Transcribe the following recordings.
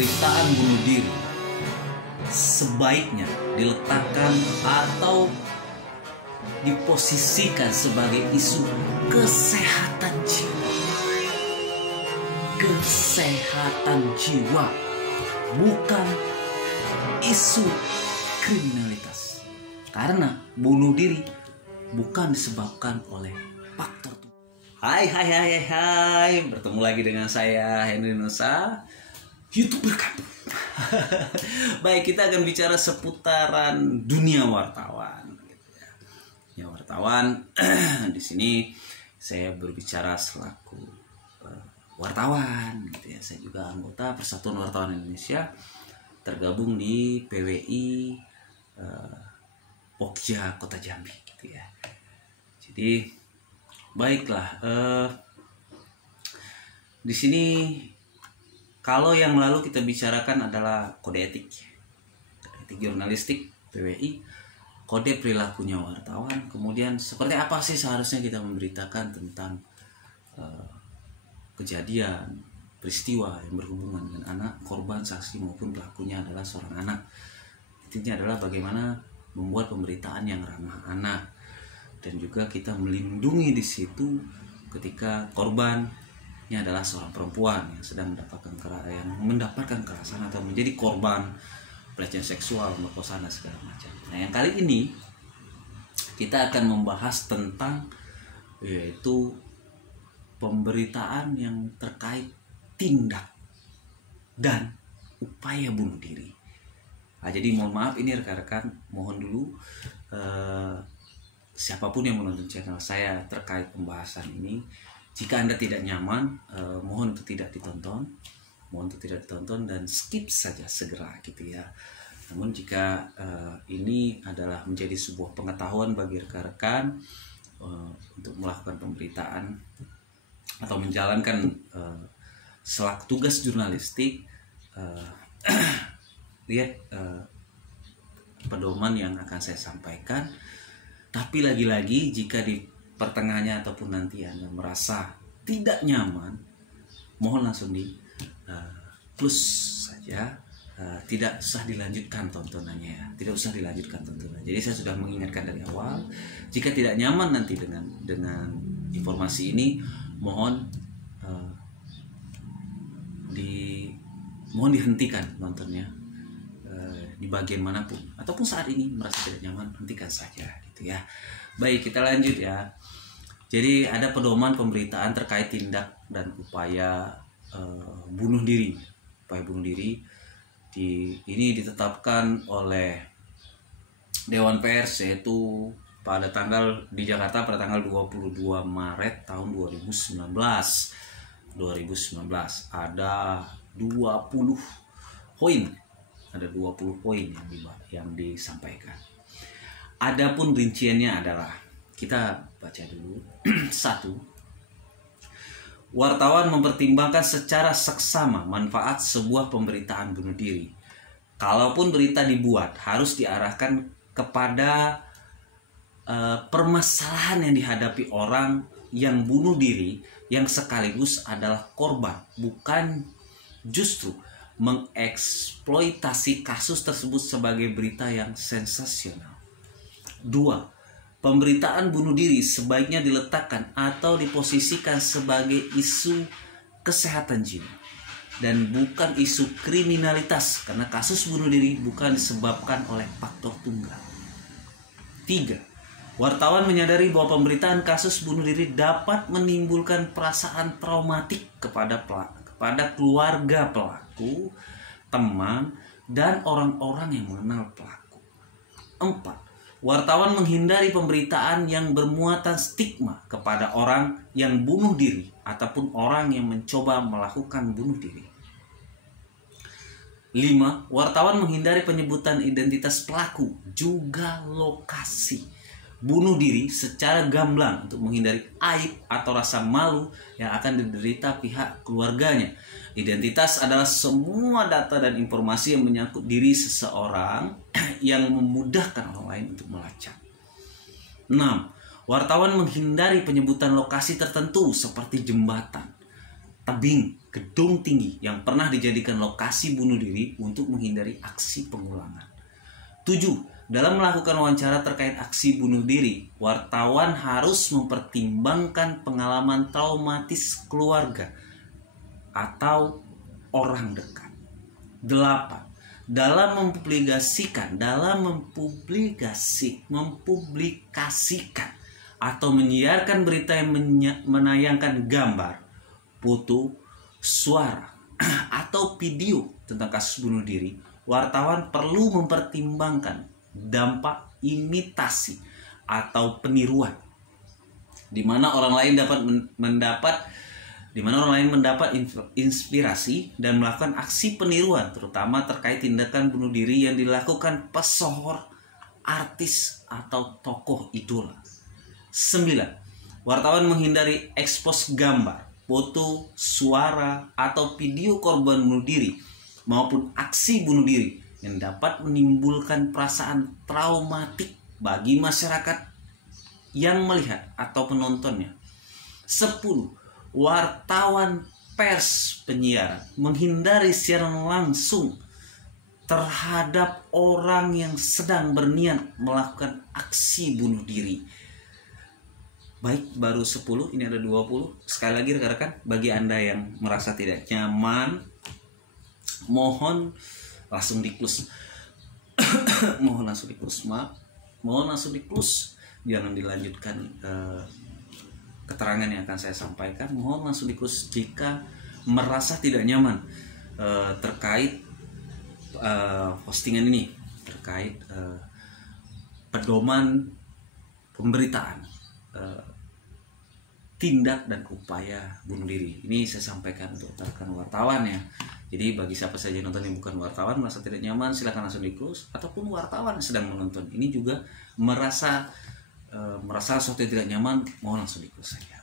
pemberitaan bunuh diri sebaiknya diletakkan atau diposisikan sebagai isu kesehatan jiwa. Kesehatan jiwa, bukan isu kriminalitas. Karena bunuh diri bukan disebabkan oleh faktor. Hai, bertemu lagi dengan saya Henry Nusa, YouTuber kampung. Baik, kita akan bicara seputaran dunia wartawan. Ya, wartawan. Di sini saya berbicara selaku wartawan, gitu ya. Saya juga anggota Persatuan Wartawan Indonesia, tergabung di PWI Pokja Kota Jambi, gitu ya. Jadi baiklah, di sini kalau yang lalu kita bicarakan adalah kode etik jurnalistik PWI, kode perilakunya wartawan, kemudian seperti apa sih seharusnya kita memberitakan tentang kejadian, peristiwa yang berhubungan dengan anak, korban, saksi maupun pelakunya adalah seorang anak. Intinya adalah bagaimana membuat pemberitaan yang ramah anak, dan juga kita melindungi di situ ketika korbannya adalah seorang perempuan yang sedang mendapatkan kekerasan atau menjadi korban pelecehan seksual, pemerkosaan dan segala macam. Nah, yang kali ini kita akan membahas tentang yaitu pemberitaan yang terkait tindak dan upaya bunuh diri. Nah, jadi mohon maaf ini rekan-rekan, mohon dulu siapapun yang menonton channel saya terkait pembahasan ini, jika Anda tidak nyaman, mohon untuk tidak ditonton, dan skip saja segera, gitu ya. Namun jika ini adalah menjadi sebuah pengetahuan bagi rekan-rekan untuk melakukan pemberitaan atau menjalankan selaku tugas jurnalistik, lihat pedoman yang akan saya sampaikan. Tapi lagi-lagi jika di pertengahannya ataupun nanti Anda merasa tidak nyaman, mohon langsung di close saja, tidak usah dilanjutkan tontonannya ya. Tidak usah dilanjutkan tontonannya. Jadi saya sudah mengingatkan dari awal, jika tidak nyaman nanti dengan informasi ini, mohon dihentikan nontonnya di bagian manapun, ataupun saat ini merasa tidak nyaman, hentikan saja, gitu ya. Baik, kita lanjut ya. Jadi ada pedoman pemberitaan terkait tindak dan upaya bunuh diri. Upaya bunuh diri ini ditetapkan oleh Dewan Pers, yaitu di Jakarta pada tanggal 22 Maret tahun 2019. Ada 20 poin. Ada 20 poin yang disampaikan. Adapun rinciannya adalah, kita baca dulu. 1. Wartawan mempertimbangkan secara seksama manfaat sebuah pemberitaan bunuh diri. Kalaupun berita dibuat, harus diarahkan kepada permasalahan yang dihadapi orang yang bunuh diri, yang sekaligus adalah korban, bukan justru mengeksploitasi kasus tersebut sebagai berita yang sensasional. 2. Pemberitaan bunuh diri sebaiknya diletakkan atau diposisikan sebagai isu kesehatan jiwa dan bukan isu kriminalitas, karena kasus bunuh diri bukan disebabkan oleh faktor tunggal. 3. Wartawan menyadari bahwa pemberitaan kasus bunuh diri dapat menimbulkan perasaan traumatik kepada keluarga pelaku, teman, dan orang-orang yang mengenal pelaku. 4. Wartawan menghindari pemberitaan yang bermuatan stigma kepada orang yang bunuh diri ataupun orang yang mencoba melakukan bunuh diri. 5. Wartawan menghindari penyebutan identitas pelaku, juga lokasi bunuh diri secara gamblang untuk menghindari aib atau rasa malu yang akan diderita pihak keluarganya. Identitas adalah semua data dan informasi yang menyangkut diri seseorang yang memudahkan orang lain untuk melacak. 6. Wartawan menghindari penyebutan lokasi tertentu seperti jembatan, tebing, gedung tinggi yang pernah dijadikan lokasi bunuh diri untuk menghindari aksi pengulangan. 7. Dalam melakukan wawancara terkait aksi bunuh diri, wartawan harus mempertimbangkan pengalaman traumatis keluarga atau orang dekat. 8. Dalam mempublikasikan atau menyiarkan berita yang menayangkan gambar, foto, suara, atau video tentang kasus bunuh diri, wartawan perlu mempertimbangkan dampak imitasi atau peniruan, di mana orang lain mendapat inspirasi dan melakukan aksi peniruan, terutama terkait tindakan bunuh diri yang dilakukan pesohor, artis, atau tokoh idola. 9. Wartawan menghindari ekspos gambar, foto, suara, atau video korban bunuh diri maupun aksi bunuh diri yang dapat menimbulkan perasaan traumatik bagi masyarakat yang melihat atau penontonnya. 10. Wartawan pers penyiaran menghindari siaran langsung terhadap orang yang sedang berniat melakukan aksi bunuh diri. Baik, baru 10, ini ada 20. Sekali lagi rekan-rekan, bagi Anda yang merasa tidak nyaman, mohon langsung di close. Mohon langsung di close. Jangan dilanjutkan keterangan yang akan saya sampaikan. Mohon langsung di close jika merasa tidak nyaman terkait postingan ini, terkait pedoman pemberitaan tindak dan upaya bunuh diri. Ini saya sampaikan untuk rekan wartawan ya. Jadi bagi siapa saja yang nonton yang bukan wartawan merasa tidak nyaman, silakan langsung di close. Ataupun wartawan yang sedang menonton ini juga merasa sesuatu yang tidak nyaman, mohon langsung di close saja.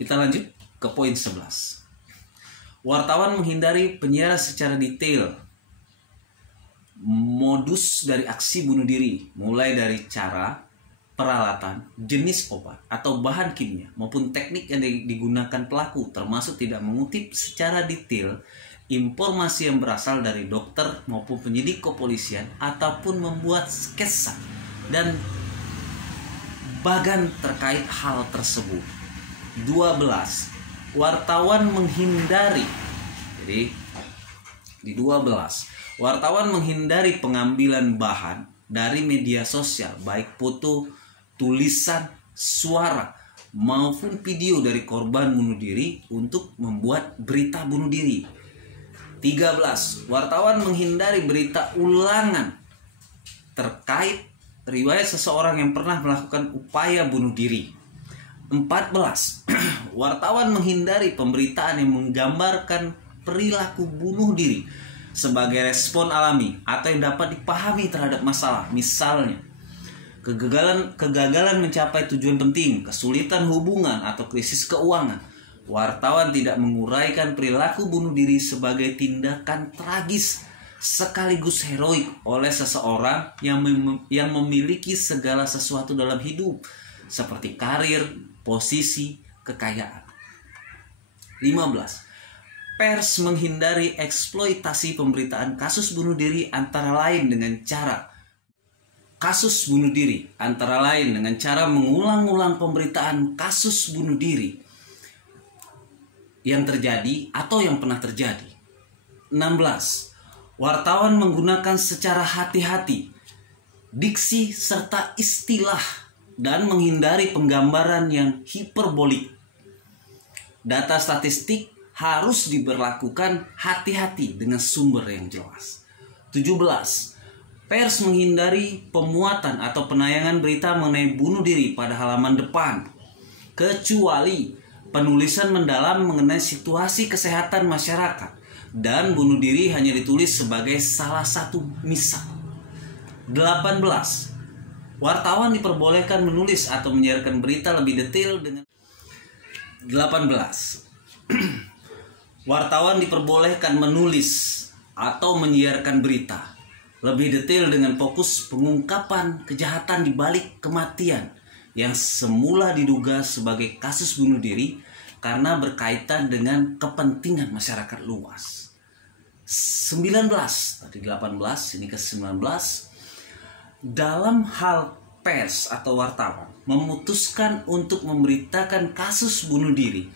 Kita lanjut ke poin 11. Wartawan menghindari penyiaran secara detail modus dari aksi bunuh diri, mulai dari cara, peralatan, jenis obat atau bahan kimia maupun teknik yang digunakan pelaku, termasuk tidak mengutip secara detail informasi yang berasal dari dokter maupun penyidik kepolisian ataupun membuat sketsa dan bagan terkait hal tersebut. 12. Wartawan menghindari. Jadi di 12, wartawan menghindari pengambilan bahan dari media sosial, baik foto, tulisan, suara, maupun video dari korban bunuh diri untuk membuat berita bunuh diri. 13. Wartawan menghindari berita ulangan terkait riwayat seseorang yang pernah melakukan upaya bunuh diri. 14. Wartawan menghindari pemberitaan yang menggambarkan perilaku bunuh diri sebagai respon alami atau yang dapat dipahami terhadap masalah, misalnya kegagalan mencapai tujuan penting, kesulitan hubungan, atau krisis keuangan. Wartawan tidak menguraikan perilaku bunuh diri sebagai tindakan tragis sekaligus heroik oleh seseorang yang memiliki segala sesuatu dalam hidup, seperti karir, posisi, kekayaan. 15. Pers menghindari eksploitasi pemberitaan kasus bunuh diri antara lain dengan cara mengulang-ulang pemberitaan kasus bunuh diri yang terjadi atau yang pernah terjadi. 16. Wartawan menggunakan secara hati-hati diksi serta istilah dan menghindari penggambaran yang hiperbolik. Data statistik harus diberlakukan hati-hati dengan sumber yang jelas. 17. Pers menghindari pemuatan atau penayangan berita mengenai bunuh diri pada halaman depan, kecuali penulisan mendalam mengenai situasi kesehatan masyarakat dan bunuh diri hanya ditulis sebagai salah satu misal. 18. Wartawan diperbolehkan menulis atau menyiarkan berita lebih detail dengan 18. Wartawan diperbolehkan menulis atau menyiarkan berita lebih detail dengan fokus pengungkapan kejahatan di balik kematian yang semula diduga sebagai kasus bunuh diri karena berkaitan dengan kepentingan masyarakat luas. 19, tadi 18, ini ke 19. Dalam hal pers atau wartawan memutuskan untuk memberitakan kasus bunuh diri,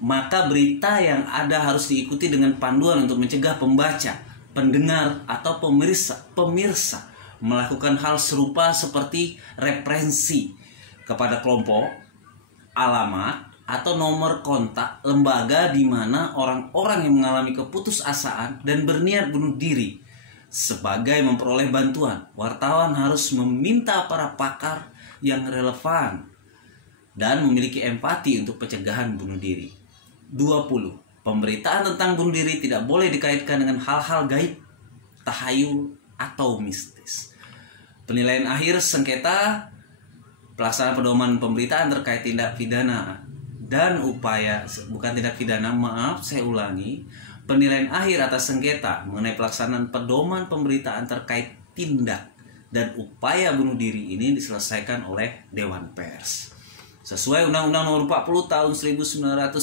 maka berita yang ada harus diikuti dengan panduan untuk mencegah pembaca, pendengar, atau pemirsa melakukan hal serupa seperti referensi kepada kelompok, alamat, atau nomor kontak lembaga di mana orang-orang yang mengalami keputusasaan dan berniat bunuh diri. Sebagai memperoleh bantuan, wartawan harus meminta para pakar yang relevan dan memiliki empati untuk pencegahan bunuh diri. 20. Pemberitaan tentang bunuh diri tidak boleh dikaitkan dengan hal-hal gaib, tahayul, atau mistis. Penilaian akhir sengketa pelaksanaan pedoman pemberitaan terkait tindak pidana dan upaya, bukan tindak pidana, maaf, saya ulangi. Penilaian akhir atas sengketa mengenai pelaksanaan pedoman pemberitaan terkait tindak dan upaya bunuh diri ini diselesaikan oleh Dewan Pers. Sesuai Undang-Undang Nomor 40 Tahun 1999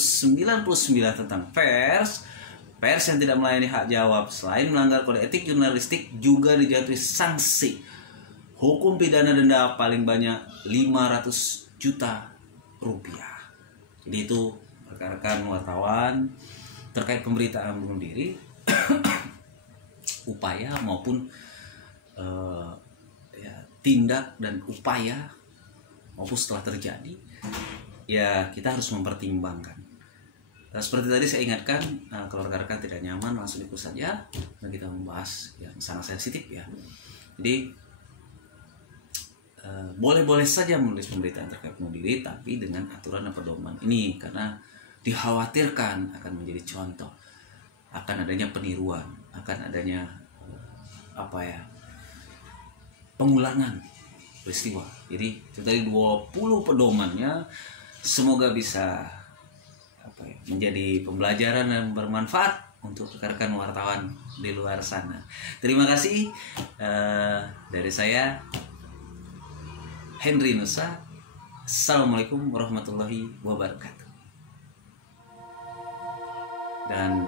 tentang pers, pers yang tidak melayani hak jawab selain melanggar kode etik jurnalistik juga dijatuhi sanksi hukum pidana denda paling banyak 500 juta rupiah. Jadi itu rekan-rekan wartawan terkait pemberitaan bunuh diri, upaya maupun tindak dan upaya maupun setelah terjadi, ya kita harus mempertimbangkan. Seperti tadi saya ingatkan, kalau rekan-rekan tidak nyaman langsung ikut saja, dan kita membahas yang sangat sensitif ya. Jadi boleh-boleh saja menulis pemberitaan terkait bunuh diri, tapi dengan aturan dan pedoman ini, karena dikhawatirkan akan menjadi contoh, akan adanya peniruan, akan adanya pengulangan peristiwa. Jadi itu tadi 20 pedomannya, semoga bisa menjadi pembelajaran dan bermanfaat untuk rekan-rekan wartawan di luar sana. Terima kasih dari saya, Henry Nusa. Assalamualaikum warahmatullahi wabarakatuh. Dan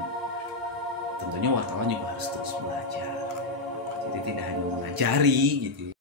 tentunya wartawan juga harus terus belajar. Jadi tidak hanya mengajari gitu.